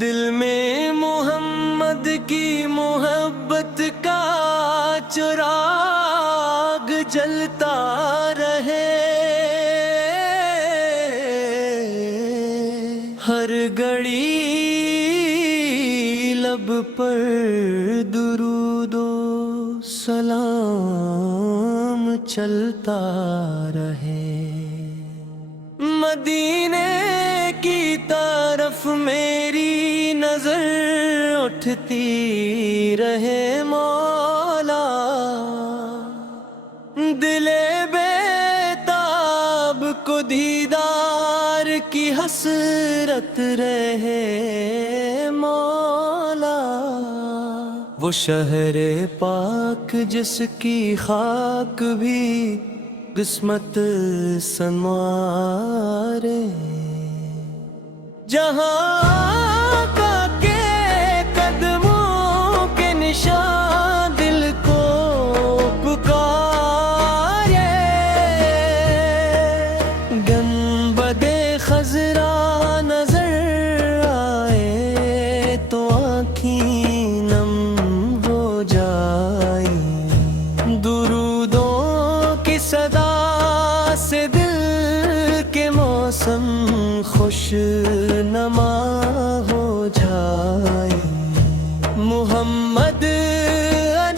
دل میں محمد کی محبت کا چراغ جلتا رہے، ہر گھڑی لب پر درود و سلام چلتا رہے، مدینے کی طرف میری نظر اٹھتی رہے مولا، دل بیتاب کو دیدار کی حسرت رہے مولا، وہ شہر پاک جس کی خاک بھی قسمت سنوارے، جہاں آقا کے قدموں کے نشان دل کو پکارے، گنبد خضرا نظر آئے تو آنکھیں نم ہو جائیں، درودوں کی صدا سے دل کے موسم خوش نما ہو جائے، محمد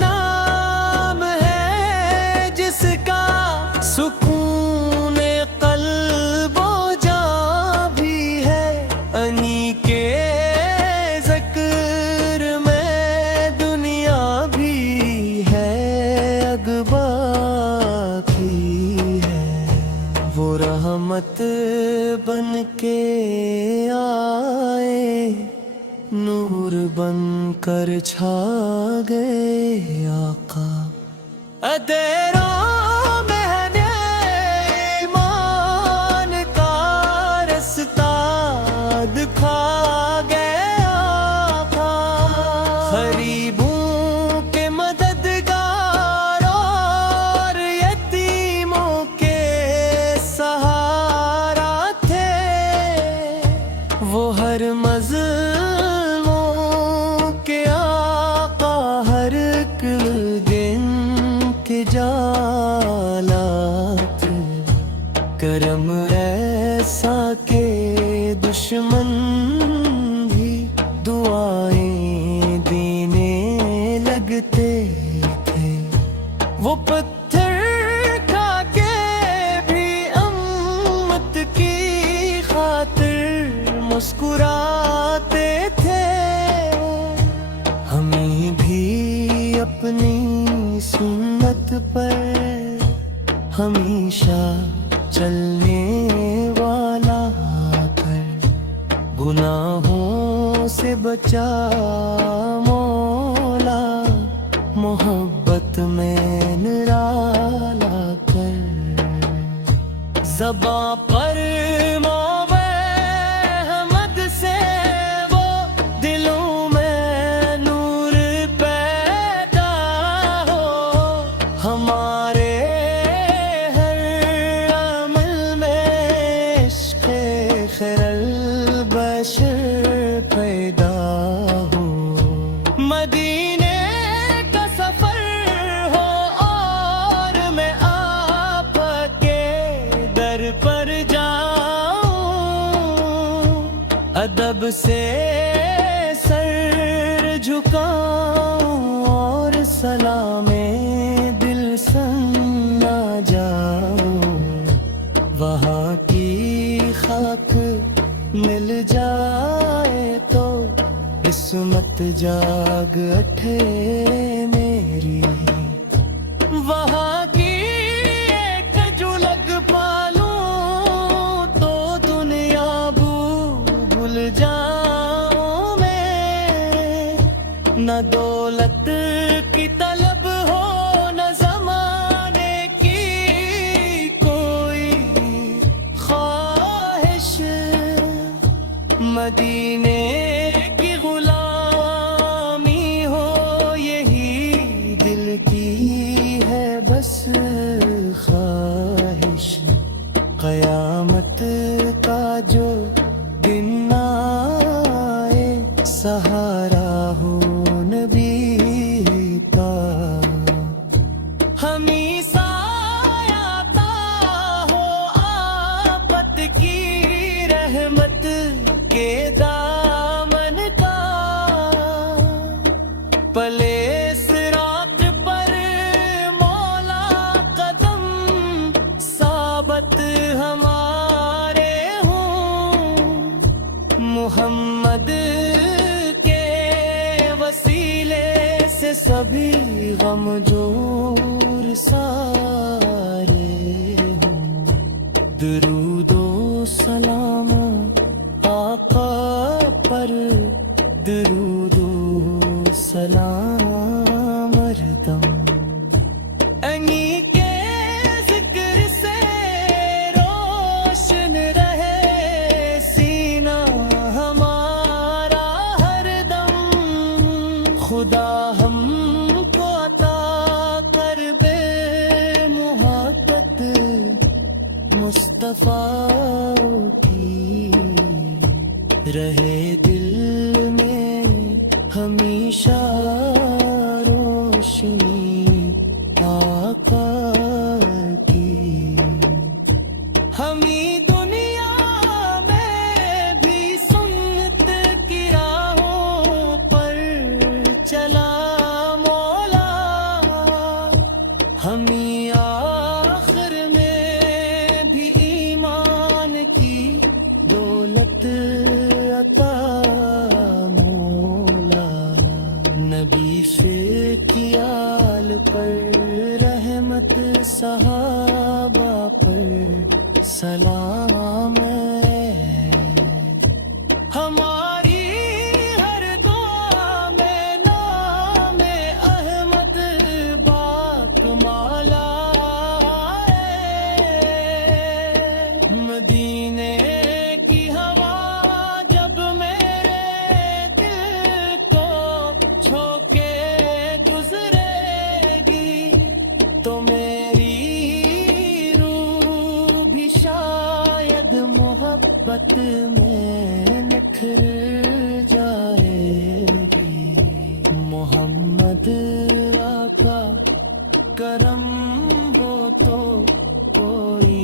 نام ہے جس کا سکون قلب و جاں بھی ہے، انہی کے ذکر میں دنیا بھی ہے اغبا کی ہے، وہ رحمت بن کے آئے، نور بن کر چھا گئے آقا، ادیروں میں ہے ایمان کا رستہ دکھا گئے آقا، غریبوں کے مددگار اور یتیموں کے سہارا تھے، وہ ہر مظلوموں کے آقا، ہر دن کے جالات، کرم ایسا کہ دشمن بھی دعائیں دینے لگتے تھے، وہ پتھر کھا کے بھی امت کی خاطر مسکراتے تھے، ہمیں بھی اپنی سنت پر ہمیشہ چلنے والا کر، گناہوں سے بچا مولا، محبت میں نرالا کر، زباں پر ہمارے ہر عمل میں عشق خیر البشر پیدا ہو، مدینے کا سفر ہو اور میں آپ کے در پر جاؤں، ادب سے سر جھکاؤں اور سلام سننا جاؤں، وہاں کی خاک مل جائے تو قسمت جاگ اٹھے میری، وہاں کی ایک جھلک پالوں تو دنیا بھول جاؤں میں، نہ دولت کی طلب ہو نہ زمانے کی کوئی خواہش، مدینے کی غلامی ہو یہی دل کی ہے بس خواہش، قیامت کا جو دن آئے سہارا ہو نبی کا، ہمیں سایہ عطا ہو آفت کی رحمت کے دامن کا، پلے صراط پر مولا قدم ثابت ہمارے ہوں، محمد کے وسیلے سے سبھی غم جور سارے ہوں، درود و سلام آقا پر، درود و سلام ہردم، انہی کے ذکر سے روشن رہے سینہ ہمارا ہر دم، خدا ہم کو عطا کر بے محبت مصطفیٰ کی، رہے دل میں ہمیشہ روشنی آقا کی، ہمیں دنیا میں بھی سنت کی راہوں پر چلا مولا، ہمیں آخر میں بھی ایمان کی دولت عطا مولا، نبی سے کیال پر رحمت، صحابہ پر سلام ہے، ہماری ہر دعا میں نام احمد باق مالا ہے، مدینے کی ہوا جب میرے دل کو چھو کے گزرے گی، تو میری روح بھی شاید محبت میں نکھر جائے گی، محمد آقا کرم ہو تو کوئی